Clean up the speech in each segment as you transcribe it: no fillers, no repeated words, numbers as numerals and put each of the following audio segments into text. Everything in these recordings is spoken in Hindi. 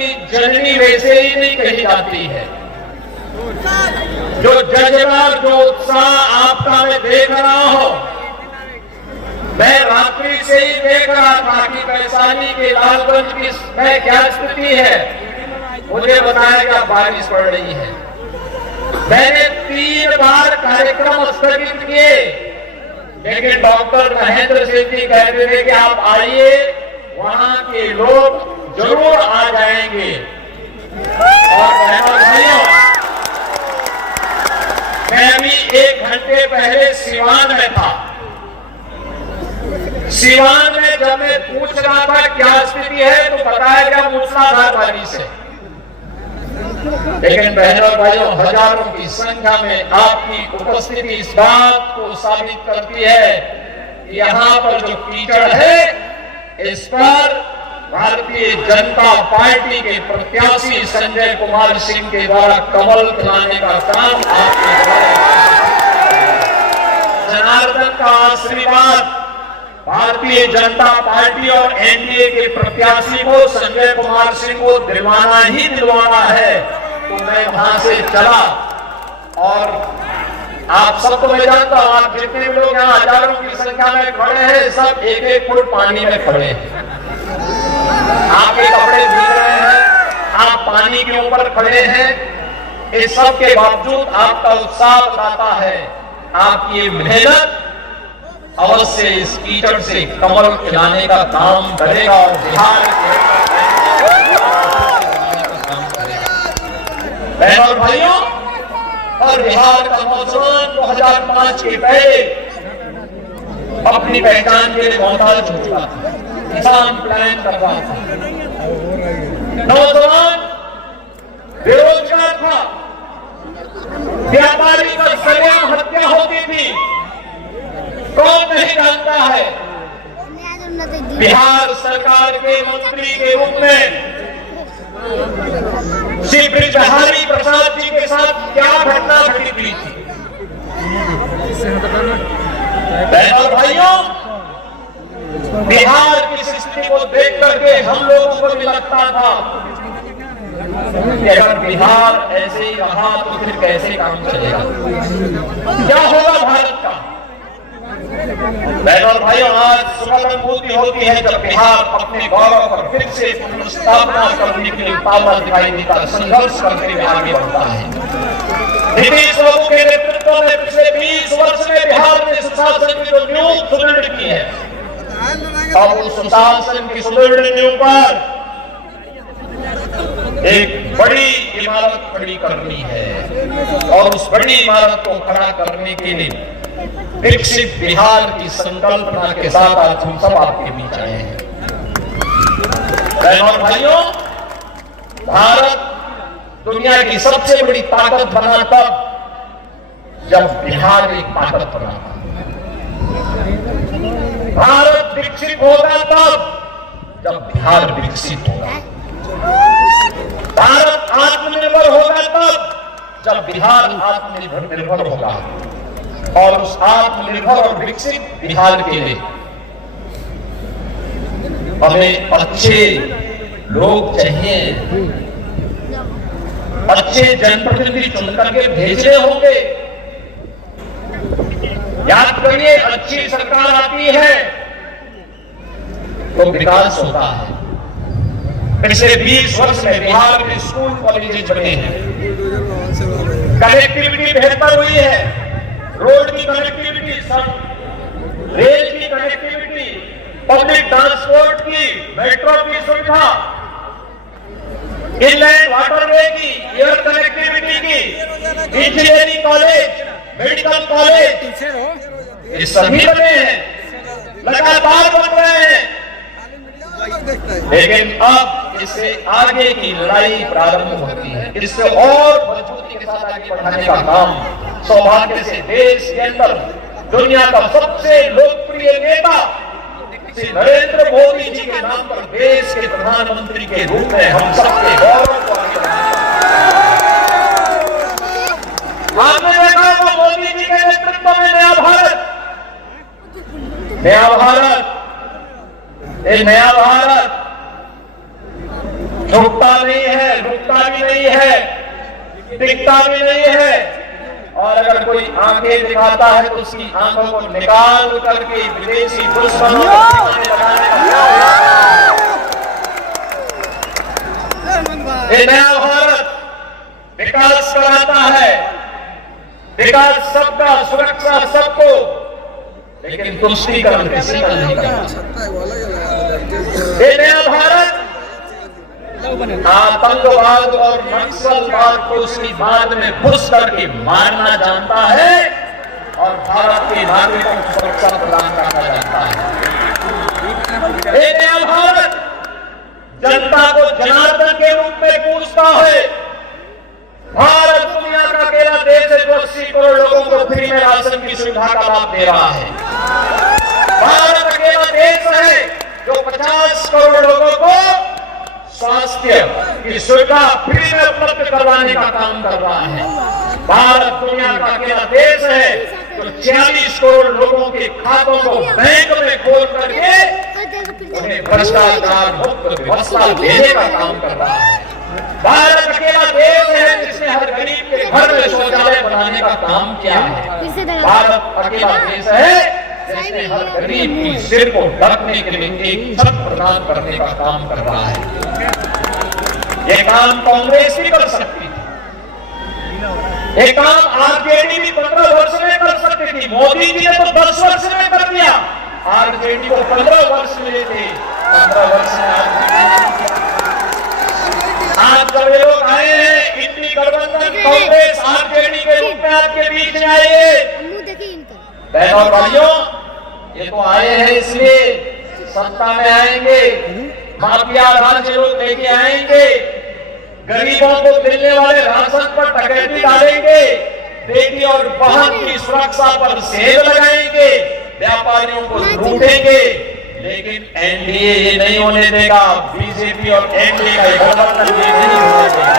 की जननी वैसे ही नहीं कही जाती है। जो जज्बा, जो उत्साह आपका मैं देख रहा हूं, मैं रात्रि से ही देख रहा था कि वैशाली के लालगंज की में क्या स्थिति है। मुझे बताया गया बारिश पड़ रही है। मैंने 3 बार कार्यक्रम स्थगित किए, लेकिन डॉक्टर महेंद्र सिंह जी कहते थे कि आप आइए, वहां के लोग जरूर आ जाएंगे। और भाइयों, मैं अभी 1 घंटे पहले सिवान में था। सिवान में जब मैं पूछ रहा था क्या स्थिति है, तो बताया गया मूसलाधार बारिश है। लेकिन बहनों और भाइयों, हजारों की संख्या में आपकी उपस्थिति इस बात को साबित करती है कि यहाँ पर जो कीचड़ है, इस पर भारतीय जनता पार्टी के प्रत्याशी संजय कुमार सिंह के द्वारा कमल खिलाने का काम आपके द्वारा, जनार्दन का आशीर्वाद भारतीय जनता पार्टी और एनडीए के प्रत्याशी को, संजय कुमार सिंह को दिलवाना ही दिलवाना है। तो मैं वहां से चला और आप सबको मैं जानता हूं, आप जितने भी लोग यहाँ हजारों की संख्या में खड़े हैं, सब 1-1 फुट पानी में खड़े हैं। आपके कपड़े भीग रहे हैं, आप पानी के ऊपर खड़े हैं। इस सब के बावजूद आपका उत्साह बताता है आपकी ये मेहनत अवश्य इस कीचड़ से कमल खिलाने का काम करेगा और बिहार बहनों और भाइयों, और बिहार का नौजवान 2005 के पहले अपनी पहचान के लिए मोहताज हो चुका था, किसान प्लान कर रहा था, नौजवान बेरोजगार था, व्यापारी का सरेआम हत्या होती थी। कौन नहीं जानता है बिहार सरकार के मंत्री के रूप में श्री ब्रजबिहारी प्रसाद जी के साथ क्या घटना घटित हुई थी। बहनों और भाइयों, बिहार की स्थिति को देख करके हम लोगों को भी लगता था कि अगर बिहार ऐसे ही रहा तो फिर कैसे काम चलेगा, क्या होगा भारत का। बहनों और भाइयों, आज सुखद अनुभूति होती है जब बिहार अपने गौरव पर फिर से पुनर्स्थापना करने के लिए ताबड़ दिखाई देता, संघर्ष करते हुए आगे बढ़ता है। नीतीश बाबू के नेतृत्व में पिछले 20 वर्ष में बिहार ने सुशासन की जो नींव सुदृढ़ की है, अब उस सुशासन की सुदृढ़ नींव पर एक बड़ी इमारत खड़ी करनी है, और उस बड़ी इमारत को खड़ा करने के लिए विकसित बिहार की संकल्पना के साथ आज हम सब आपके बीच आए हैं। बहनों और भाइयों, भारत दुनिया की सबसे बड़ी ताकत बना तब जब बिहार एक ताकत बना था। भारत विकसित होगा तब जब बिहार विकसित होगा। भारत आत्मनिर्भर होगा तब जब बिहार आत्मनिर्भर होगा। और उस आत्मनिर्भर और विकसित बिहार के लिए हमें अच्छे लोग चाहिए, अच्छे जनप्रतिनिधि चुनकर के भेजने होंगे। याद करिए, अच्छी सरकार आती है तो विकास होता है। पिछले 20 वर्ष में बिहार में स्कूल कॉलेजेस बने हैं, कनेक्टिविटी बेहतर हुई है, रोड की कनेक्टिविटी, रेल की कनेक्टिविटी, पब्लिक ट्रांसपोर्ट की, मेट्रो की सुविधा, इनलैंड वाटरवे की, एयर कनेक्टिविटी की, इंजीनियरिंग कॉलेज, मेडिकल कॉलेज, ये सभी बने हैं, लगातार बन रहे हैं। लेकिन अब इससे आगे की लड़ाई प्रारंभ होती है, इससे और मजबूती के साथ आगे बढ़ाने का काम सौभाग्य से देश के अंदर दुनिया का सबसे लोकप्रिय नेता श्री नरेंद्र मोदी जी के नाम पर देश के प्रधानमंत्री के रूप में हम सबके गौरव को आगे हमने देखा तो मोदी जी के नेतृत्व में नया भारत, ये नया भारत झुकता नहीं है, रुकता भी नहीं है, टिकता भी नहीं है। और अगर कोई आंखें दिखाता है तो उसकी आंखों को निकाल करके विदेशी दुश्मनों को लगाने का ये नया भारत विकास कराता है, विकास सबका, सुरक्षा सबको, लेकिन तुष्टीकरण किसी का नहीं करता। ये नया भारत आतंकवाद और नक्सलवाद को उसकी बाद में घुस करके मारना जानता है और भारत के नागरिकों को सुरक्षा प्रदान करना जानता है। ये नया भारत जनता को जनार्दन के रूप में पूछता है। भारत दुनिया का अकेला देश है जो 80 करोड़ लोगों को फ्री में राशन की सुविधा का लाभ दे रहा है। भारत अकेला देश है जो 50 करोड़ लोगों को स्वास्थ्य की सुविधा फ्री में उपलब्ध करवाने का काम कर रहा है। भारत दुनिया का अकेला देश है जो 46 करोड़ लोगों के खातों को बैंक में खोल करके उन्हें भ्रष्टाचार मुक्त व्यवस्था देने का काम कर रहा है। भारत अकेला देश है जिसने हर गरीब के घर में शौचालय बनाने का काम किया है। भारत अकेला देश है जिसने हर गरीब की सिर को ढकने के लिए एक छत प्रदान करने का काम कर रहा है। ये काम कांग्रेस भी कर सकती थी, ये काम आरजेडी भी 15 वर्ष में कर सकती थी। मोदी जी ने तो 10 वर्ष में कर दिया, आरजेडी को 15 वर्ष मिले थे, 15 वर्ष में आज जब ये लोग आए हैं इंडी गठबंधन कांग्रेस आरजेडी के रूप में आपके बीच में आए। बहनों और भाइयों, ये तो आए हैं इसलिए सत्ता में आएंगे, माफिया राज लोग लेके आएंगे, गरीबों को मिलने वाले राशन पर डकैती डालेंगे, बेटी और बहन की सुरक्षा पर सेल लगाएंगे, व्यापारियों को लूटेंगे। लेकिन एनडीए ये नहीं होने देगा, बीजेपी और एनडीए का गठबंधन ये नहीं होने देगा।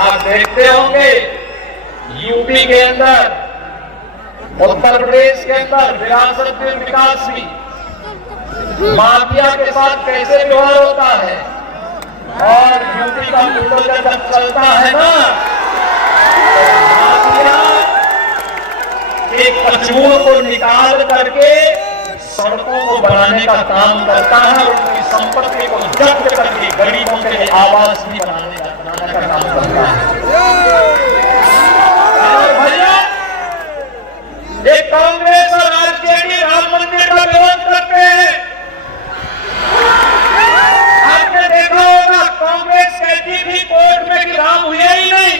आप देखते होंगे यूपी के अंदर, उत्तर प्रदेश के अंदर विरासत में विकास भी माफिया के साथ कैसे व्यवहार होता है। और यूपी का बुलडोजर जब चलता है ना, माफिया एक कचूर को निकाल करके सड़कों को बनाने का काम करता है और उनकी संपत्ति को जब्त करके गरीबों के लिए आवास भी बनाने का काम करता है। और भैया, ये कांग्रेस और आरजेडी राम मंदिर का विरोध करते हैं। आपने देखा होगा कांग्रेस कहती थी कोर्ट में कि राम हुए ही नहीं,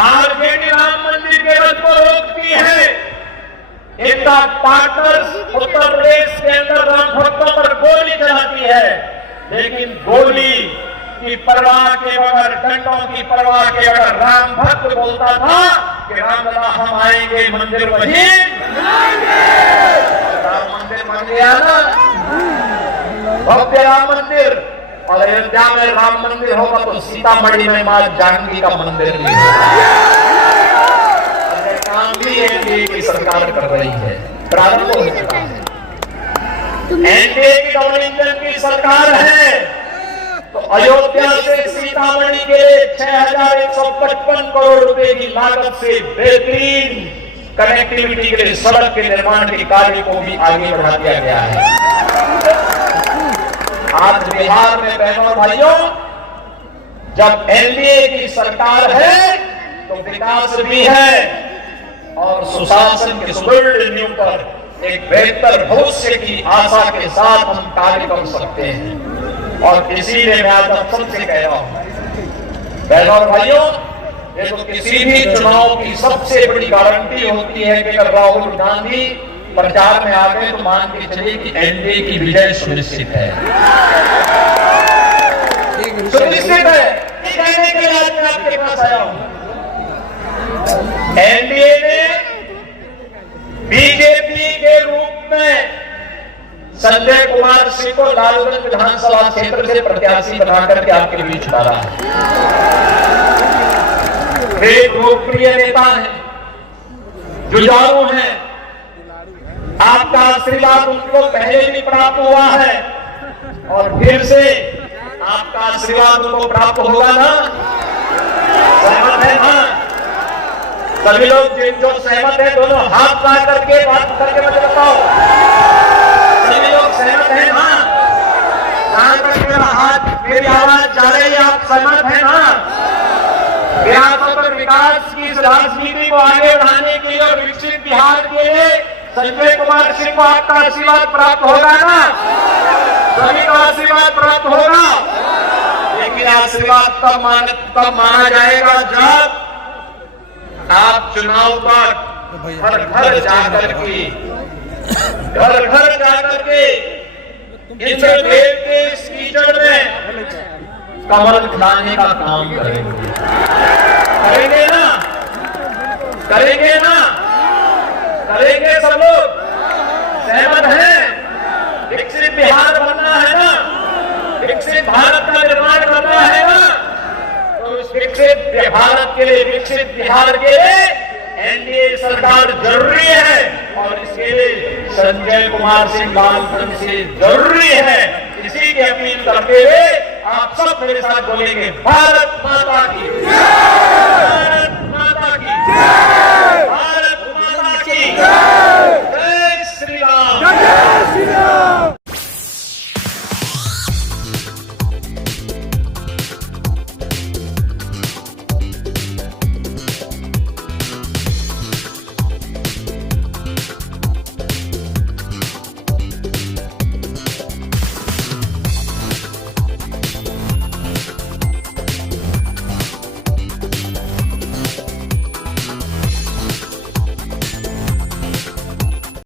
आरजेडी राम मंदिर के रथ को रोकती है। इनका पार्टनर उत्तर प्रदेश के अंदर राम भक्तों पर गोली चलाती है, लेकिन गोली की परवाह के बगैर, डंडों की परवाह के बगैर राम भक्त बोलता था कि रामलला हम आएंगे, मंदिर वहीं राम मंदिर बन गया ना, भव्य राम मंदिर। और अयोध्या में राम मंदिर होगा तो सीतामढ़ी में मां जानकी का मंदिर भी होगा। काम भी एनडीए की सरकार कर रही है, प्रारंभ हो चुका है। एनडीए की डबल इंजन की सरकार है तो अयोध्या से सीतामढ़ी के 6155 करोड़ रुपए की लागत से बेहतरीन कनेक्टिविटी के लिए सड़क के निर्माण के कार्य को भी आगे बढ़ा दिया गया है। आज बिहार में बहनों और भाइयों, जब एनडीए की सरकार है तो विकास भी है और सुशासन के सुदृढ़ नींव पर एक बेहतर भविष्य की आशा के साथ हम कार्य कर सकते हैं। और इसीलिए मैं आज आप सबसे कह रहा हूं, बहनों और भाइयों, ये तो किसी भी चुनाव की सबसे बड़ी गारंटी होती है कि अगर राहुल गांधी प्रचार में आ गए तो मान के चलिए कि एनडीए की विजय सुनिश्चित है, सुनिश्चित है। कहने के लिए आज मैं आपके पास आया हूं। एनडीए ने बीजेपी के रूप में संजय कुमार सिंह को लालगंज विधानसभा क्षेत्र से प्रत्याशी बनाकर के आपके बीच उतारा है। वे लोकप्रिय नेता हैं, जुझारू हैं, आपका आशीर्वाद उनको पहले भी प्राप्त हुआ है और फिर से आपका आशीर्वाद उनको प्राप्त होगा ना? सहमत है ना? सभी लोग जो सहमत है दोनों हाथ ला करके बात करके मुझे बताओ। सभी लोग सहमत है ना? कहां तक मेरा हाथ, मेरी आवाज जा रही है? आप सहमत है ना? बिहार पर विकास की इस राजनीति को आगे बढ़ाने के लिए और विकसित बिहार के लिए संजय कुमार सिंह को आपका आशीर्वाद प्राप्त होगा ना? सभी का आशीर्वाद प्राप्त होगा। लेकिन आशीर्वाद तब माना जाएगा जब आप चुनाव पर घर घर जाकर के इंद्रदेव के इस कीचड़ में कमल खिलाने का काम करेंगे। करेंगे ना? करेंगे ना? करेंगे सब लोग? सहमत है? विकसित बिहार बनना है ना? विकसित भारत का निर्माण करना है ना? तो इस विकसित भारत के लिए, विकसित बिहार के लिए एनडीए सरकार जरूरी है और इसके लिए संजय कुमार सिंह लालपन से जरूरी है। इसी की अपील करते हुए आप सब मेरे साथ बोलेंगे, भारत माता की, भारत माता की, भारत माता की।